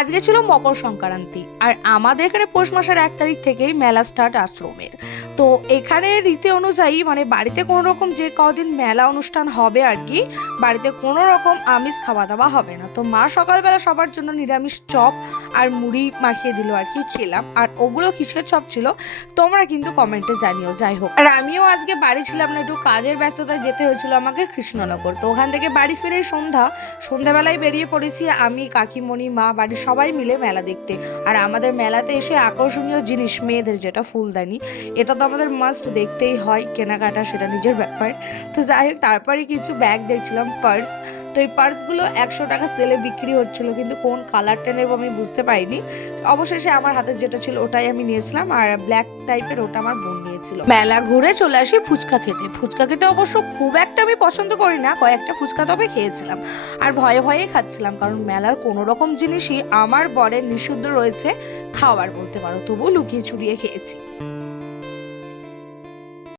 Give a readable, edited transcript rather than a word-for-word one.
আজকে ছিল মকর সংক্রান্তি আর আমাদের এখানে পৌষ মাসের 1 তারিখ থেকেই মেলা স্টার্ট আশ্রমের। তো এখানে রীতি অনুযায়ী মানে বাড়িতে কোনো রকম যে কদিন মেলা অনুষ্ঠান হবে আর কি, বাড়িতে কোনো রকম আমিষ খাওয়া দাওয়া হবে না। তো মা সকালবেলা সবার জন্য নিরামিষ চপ আর মুড়ি মাখিয়ে দিল আর কি, খেলাম। আর ওগুলো কিসের চপ ছিল তোমরা কিন্তু কমেন্টে জানিও। যাই হোক, আর আমিও আজকে বাড়ি ছিলাম না, একটু কাজের ব্যস্ততায় যেতে হয়েছিল আমাকে কৃষ্ণনগর। তো ওখান থেকে বাড়ি ফিরে সন্ধ্যাবেলায় বেরিয়ে পড়েছি আমি, কাকিমণি, মা, বাড়ির সবাই মিলে মেলা দেখতে। আর আমাদের মেলাতে এসে আকর্ষণীয় জিনিস মেয়েদের যেটা ফুলদানি, এটা তো আমাদের মাস্ট দেখতেই হয়, কেনাকাটা সেটা নিজের ব্যাপার। তো যাই হোক, তারপরে কিছু ব্যাগ দেখছিলাম, পার্স। তো এই পার্সগুলো 100 টাকা সেলে বিক্রি হচ্ছিল, কিন্তু কোন কালারটা নেবো আমি বুঝতে পারিনি। অবশেষে আমার হাতে যেটা ছিল ওটাই আমি নিয়েছিলাম, আর ব্ল্যাক টাইপের ওটা আমার বোন নিয়েছিল। মেলা ঘুরে চলে আসি ফুচকা খেতে। ফুচকা খেতে অবশ্য খুব একটা আমি পছন্দ করি না, কয়েকটা ফুচকা তবে খেয়েছিলাম। আর ভয়ে ভয়েই খাচ্ছিলাম, কারণ মেলার কোনো রকম জিনিসই আমার বরের নিষিদ্ধ রয়েছে খাওয়ার বলতে পারো, তবুও লুকিয়ে চুরিয়ে খেয়েছি।